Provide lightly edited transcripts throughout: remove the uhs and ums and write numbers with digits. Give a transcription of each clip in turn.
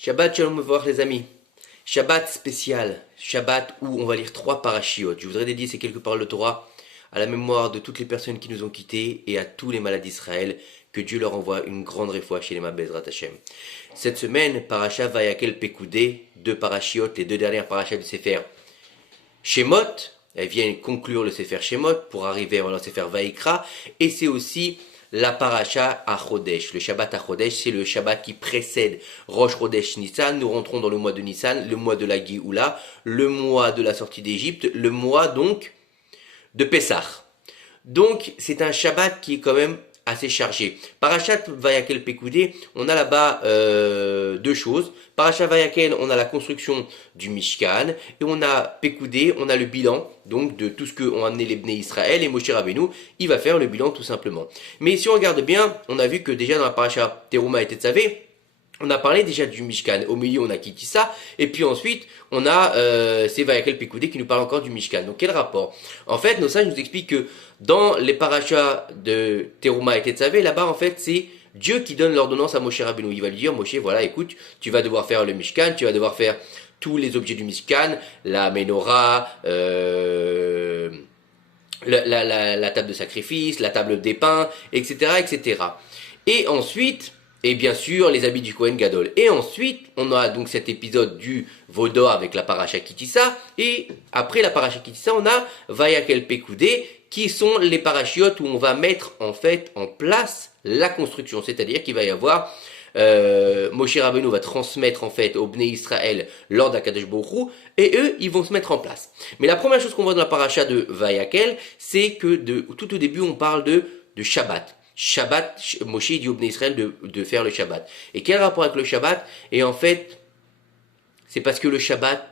Shabbat Shalom voir les amis. Shabbat spécial. Shabbat où on va lire 3 parashiot. Je voudrais dédier ces quelques paroles de Torah à la mémoire de toutes les personnes qui nous ont quittés et à tous les malades d'Israël. Que Dieu leur envoie une grande réfoua chez les Bezrat Hashem. Cette semaine, Parasha Vayakel Pekoudé, 2 parashiot, les 2 dernières parashas du Sefer Shemot. Elles viennent conclure le Sefer Shemot pour arriver au Sefer Vayikra. Et c'est aussi la paracha à Chodesh. Le Shabbat à Chodesh, c'est le Shabbat qui précède Rosh Chodesh Nissan. Nous rentrons dans le mois de Nissan, le mois de la Géoula, le mois de la sortie d'Égypte, le mois donc de Pessah. Donc c'est un Shabbat qui est quand même assez chargé. Parashat Vayakel Pekoudé, on a là-bas 2 choses. Parashat Vayakel, on a la construction du Mishkan, et on a Pekoudé, on a le bilan, donc de tout ce qu'ont amené les Bnei Israël, et Moshe Rabbeinu, il va faire le bilan tout simplement. Mais si on regarde bien, on a vu que déjà dans la Parashat Teruma et Tetzavé, on a parlé déjà du Mishkan. Au milieu, on a Kitissa. Et puis ensuite, on a c'est Vayakel Pekoudé qui nous parle encore du Mishkan. Donc, quel rapport? En fait, nos sages nous expliquent que dans les parachas de Teruma et Tetzavé, là-bas, en fait, c'est Dieu qui donne l'ordonnance à Moshe Rabbeinu. Il va lui dire, Moshe, voilà, écoute, tu vas devoir faire le Mishkan, tu vas devoir faire tous les objets du Mishkan, la menorah, la table de sacrifice, la table des pains, etc., etc. Et ensuite, et bien sûr, les habits du Kohen Gadol. Et ensuite, on a donc cet épisode du Vaudor avec la paracha Kitissa. Et après la paracha Kitissa, on a Vayakel Pekoudé, qui sont les parachiotes où on va mettre en fait en place la construction. C'est-à-dire qu'il va y avoir Moshe Rabbeinu va transmettre en fait au Bnei Israël l'ordre d'Akadosh Baruch Hu, et eux, ils vont se mettre en place. Mais la première chose qu'on voit dans la paracha de Vayakel, c'est que tout au début, on parle de Shabbat. Shabbat, Moshe dit au Bnei Israël de faire le Shabbat. Et quel rapport avec le Shabbat? Et en fait, c'est parce que le Shabbat,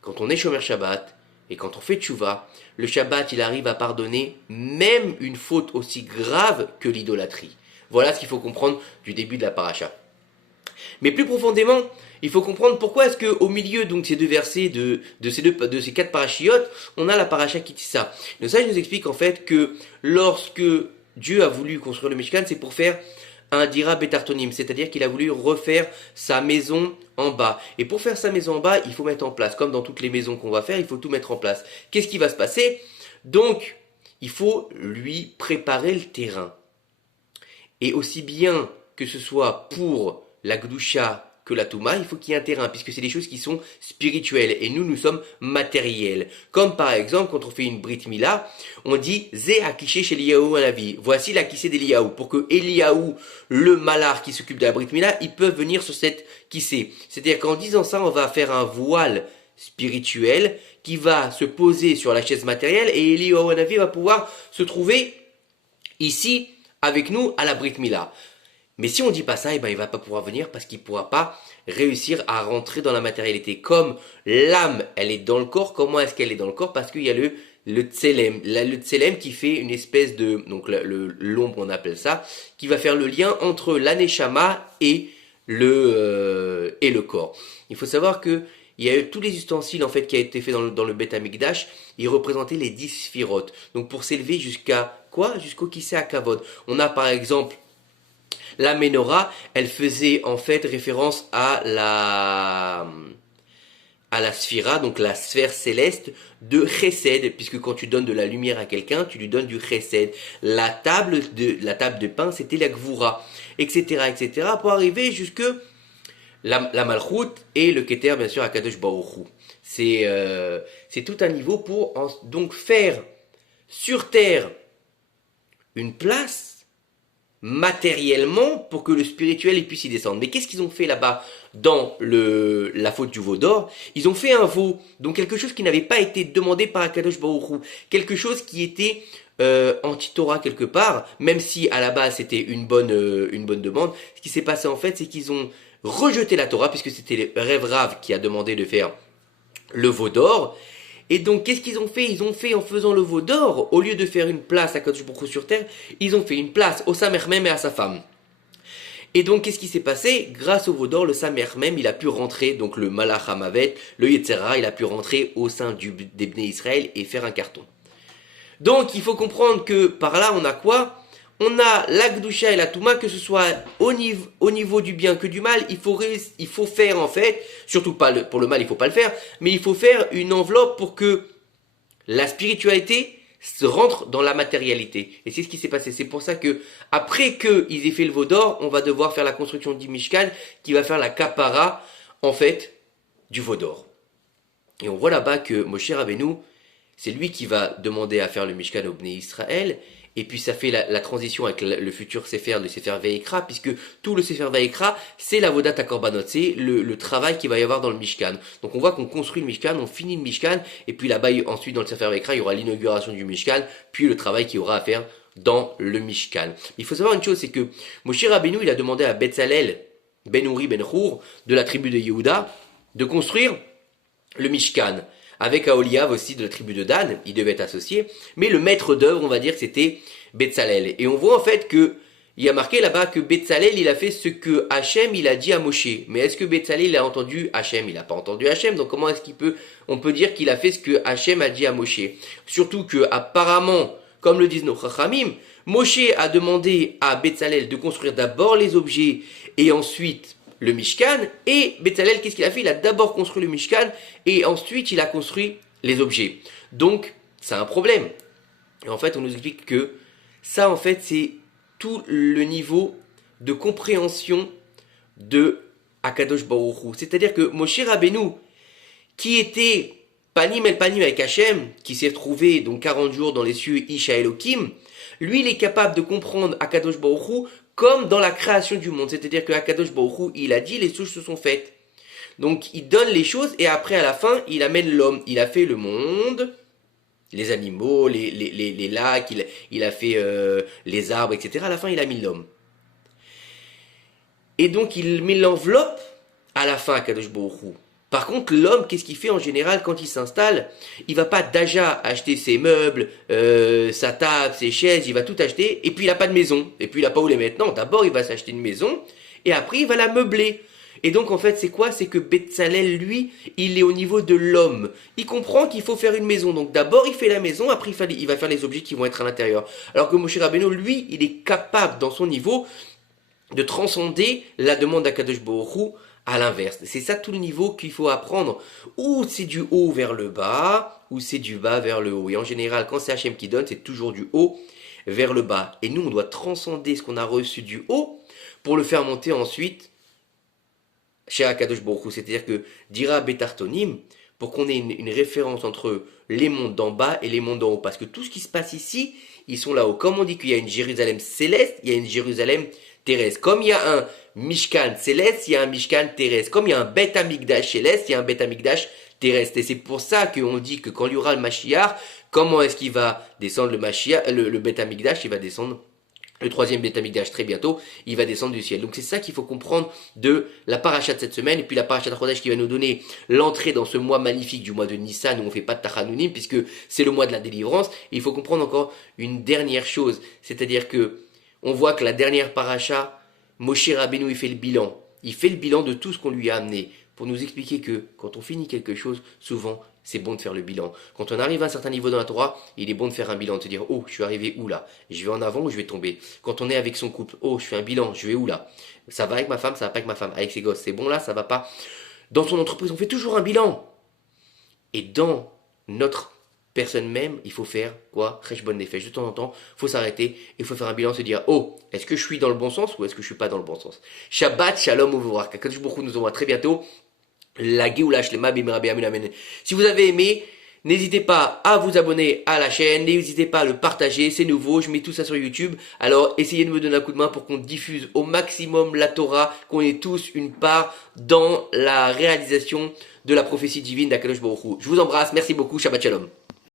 quand on est Shomer Shabbat, et quand on fait Tchouva, le Shabbat, il arrive à pardonner même une faute aussi grave que l'idolâtrie. Voilà ce qu'il faut comprendre du début de la paracha. Mais plus profondément, il faut comprendre pourquoi est-ce qu'au milieu donc ces 2 versets de ces 4 parachiotes, on a la paracha Kitissa. Le sage nous explique en fait que lorsque Dieu a voulu construire le Mishkan, c'est pour faire un dira betartonim, c'est-à-dire qu'il a voulu refaire sa maison en bas. Et pour faire sa maison en bas, il faut mettre en place, comme dans toutes les maisons qu'on va faire, il faut tout mettre en place. Qu'est-ce qui va se passer? Donc, il faut lui préparer le terrain. Et aussi bien que ce soit pour la Gdusha que la Touma, il faut qu'il y ait un terrain, puisque c'est des choses qui sont spirituelles, et nous sommes matériels. Comme par exemple, quand on fait une Brit Mila, on dit « Zé akiché chez Eliyahu à la vie ». Voici la kissé d'Eliyahu, pour que Eliyahu, le malar qui s'occupe de la Brit Mila, ils peuvent venir sur cette kissé. C'est-à-dire qu'en disant ça, on va faire un voile spirituel qui va se poser sur la chaise matérielle, et Eliyahu à la vie va pouvoir se trouver ici, avec nous, à la Brit Mila. Mais si on dit pas ça, eh ben, il va pas pouvoir venir parce qu'il pourra pas réussir à rentrer dans la matérialité. Comme l'âme, elle est dans le corps, comment est-ce qu'elle est dans le corps? Parce qu'il y a le tselem. Le tselem qui fait une espèce de, donc l'ombre on appelle ça, qui va faire le lien entre l'aneshama et le corps. Il faut savoir que il y a eu tous les ustensiles en fait qui a été fait dans le Beth Amikdash, ils représentaient les 10 sphirotes. Donc pour s'élever jusqu'à quoi? Jusqu'au Kisei HaKavod. On a par exemple la menorah, elle faisait en fait référence à la sphira, donc la sphère céleste de Chesed, puisque quand tu donnes de la lumière à quelqu'un, tu lui donnes du Chesed. La table de pain, c'était la Gvura, etc., etc., pour arriver jusque la Malchut et le Keter, bien sûr, à Kadosh Baruch Hu. C'est tout un niveau pour donc faire sur terre une place matériellement pour que le spirituel il puisse y descendre. Mais qu'est-ce qu'ils ont fait là-bas dans la faute du veau d'or? Ils ont fait un veau, donc quelque chose qui n'avait pas été demandé par Akadosh Baruch Hu, quelque chose qui était anti-Torah quelque part, même si à la base c'était une bonne demande. Ce qui s'est passé en fait, c'est qu'ils ont rejeté la Torah, puisque c'était Rev Rav qui a demandé de faire le veau d'or. Et donc, qu'est-ce qu'ils ont fait? Ils ont fait, en faisant le veau d'or, au lieu de faire une place à Kadosh Baruch Hu sur terre, ils ont fait une place au Samer même et à sa femme. Et donc, qu'est-ce qui s'est passé? Grâce au veau d'or, le Samer même, il a pu rentrer, donc le Malach Hamavet, le Yetzera, il a pu rentrer au sein des Bnei Israël et faire un carton. Donc, il faut comprendre que par là, on a quoi? on a la Gdusha et la Touma, que ce soit au niveau du bien que du mal, il faut faire en fait, surtout pas pour le mal, il faut pas le faire, mais il faut faire une enveloppe pour que la spiritualité se rentre dans la matérialité. Et c'est ce qui s'est passé. C'est pour ça que, après qu'ils aient fait le veau d'or, on va devoir faire la construction du Mishkan, qui va faire la kapara, en fait, du veau d'or. Et on voit là-bas que Moshe Rabbeinu, c'est lui qui va demander à faire le Mishkan au Bnei Israël. Et puis ça fait la transition avec le futur Sefer, le Sefer Veikra, puisque tout le Sefer Veikra, c'est la Vodat HaKorbanot, c'est le travail qu'il va y avoir dans le Mishkan. Donc on voit qu'on construit le Mishkan, on finit le Mishkan, et puis là-bas, ensuite dans le Sefer Veikra, il y aura l'inauguration du Mishkan, puis le travail qu'il y aura à faire dans le Mishkan. Il faut savoir une chose, c'est que Moshe Rabbeinu, il a demandé à Betzalel, Ben Uri, Ben Hur, de la tribu de Yehuda, de construire le Mishkan. Avec Aholiav aussi de la tribu de Dan, il devait être associé, mais le maître d'œuvre, on va dire que c'était Betzalel. Et on voit en fait que il y a marqué là-bas que Betzalel, il a fait ce que Hachem, il a dit à Moshe. Mais est-ce que Betzalel, il a entendu Hachem? Il n'a pas entendu Hachem, donc comment est-ce on peut dire qu'il a fait ce que Hachem a dit à Moshe? Surtout que, apparemment, comme le disent nos Chachamim, Moshe a demandé à Betzalel de construire d'abord les objets et ensuite le Mishkan, et Betzalel, qu'est-ce qu'il a fait? Il a d'abord construit le Mishkan, et ensuite il a construit les objets. Donc, c'est un problème. Et en fait, on nous explique que ça, en fait, c'est tout le niveau de compréhension de Akadosh Baruch Hu. C'est-à-dire que Moshe Rabbeinu, qui était panim el panim avec Hachem, qui s'est trouvé donc 40 jours dans les cieux Isha Elohim, lui, il est capable de comprendre Akadosh Baruch Hu comme dans la création du monde. C'est-à-dire que Akadosh Baruch Hu, il a dit, les choses se sont faites. Donc, il donne les choses, et après, à la fin, il amène l'homme. Il a fait le monde, les animaux, les lacs, il a fait les arbres, etc. À la fin, il a mis l'homme. Et donc, il met l'enveloppe à la fin, Akadosh Baruch Hu. Par contre, l'homme, qu'est-ce qu'il fait en général quand il s'installe? Il va pas déjà acheter ses meubles, sa table, ses chaises, il va tout acheter, et puis il n'a pas de maison, et puis il n'a pas où les mettre. Non, d'abord il va s'acheter une maison, et après il va la meubler. Et donc en fait c'est quoi? C'est que Betzalel, lui, il est au niveau de l'homme. Il comprend qu'il faut faire une maison, donc d'abord il fait la maison, après il va faire les objets qui vont être à l'intérieur. Alors que Moshe Rabbeinu, lui, il est capable dans son niveau de transcender la demande d'Akadosh Baruch Hu. À l'inverse, c'est ça tout le niveau qu'il faut apprendre. Ou c'est du haut vers le bas, ou c'est du bas vers le haut. Et en général, quand c'est Hachem qui donne, c'est toujours du haut vers le bas. Et nous, on doit transcender ce qu'on a reçu du haut pour le faire monter ensuite chez Akadosh Baruch Hu. C'est-à-dire que dira Betartonim, pour qu'on ait une référence entre les mondes d'en bas et les mondes d'en haut. Parce que tout ce qui se passe ici, ils sont là-haut. Comme on dit qu'il y a une Jérusalem céleste, il y a une Jérusalem terrestre. Comme il y a un Mishkan céleste, il y a un Mishkan terrestre. Comme il y a un Bet Amikdash céleste, il y a un Bet Amikdash terrestre. Et c'est pour ça qu'on dit que quand il y aura le Mashiach, comment est-ce qu'il va descendre le Mashiach, le Bet Amikdash, il va descendre le troisième Bet Amikdash très bientôt, il va descendre du ciel. Donc c'est ça qu'il faut comprendre de la paracha de cette semaine, et puis la paracha de Chodesh qui va nous donner l'entrée dans ce mois magnifique du mois de Nissan où on ne fait pas de Tachanounim, puisque c'est le mois de la délivrance. Et il faut comprendre encore une dernière chose, c'est-à-dire que on voit que la dernière paracha, Moshe Rabbeinu, il fait le bilan. Il fait le bilan de tout ce qu'on lui a amené pour nous expliquer que quand on finit quelque chose, souvent, c'est bon de faire le bilan. Quand on arrive à un certain niveau dans la Torah, il est bon de faire un bilan, de se dire, oh, je suis arrivé où là? Je vais en avant ou je vais tomber? Quand on est avec son couple, oh, je fais un bilan, je vais où là? Ça va avec ma femme, ça va pas avec ma femme, avec ses gosses, c'est bon là, ça va pas. Dans son entreprise, on fait toujours un bilan. Et dans notre personne même, il faut faire quoi? Cheshbon Nefesh. De temps en temps, il faut s'arrêter, il faut faire un bilan, se dire, oh, est-ce que je suis dans le bon sens ou est-ce que je suis pas dans le bon sens? Shabbat, Shalom, Uvurak. Kadosh Baruch Hu nous envoie très bientôt la Géoula Shlema Bimera Bi'amin Amen. Si vous avez aimé, n'hésitez pas à vous abonner à la chaîne, n'hésitez pas à le partager, c'est nouveau, je mets tout ça sur YouTube. Alors essayez de me donner un coup de main pour qu'on diffuse au maximum la Torah, qu'on ait tous une part dans la réalisation de la prophétie divine d'Akadosh Baruch Hu. Je vous embrasse, merci beaucoup, Shabbat Shalom.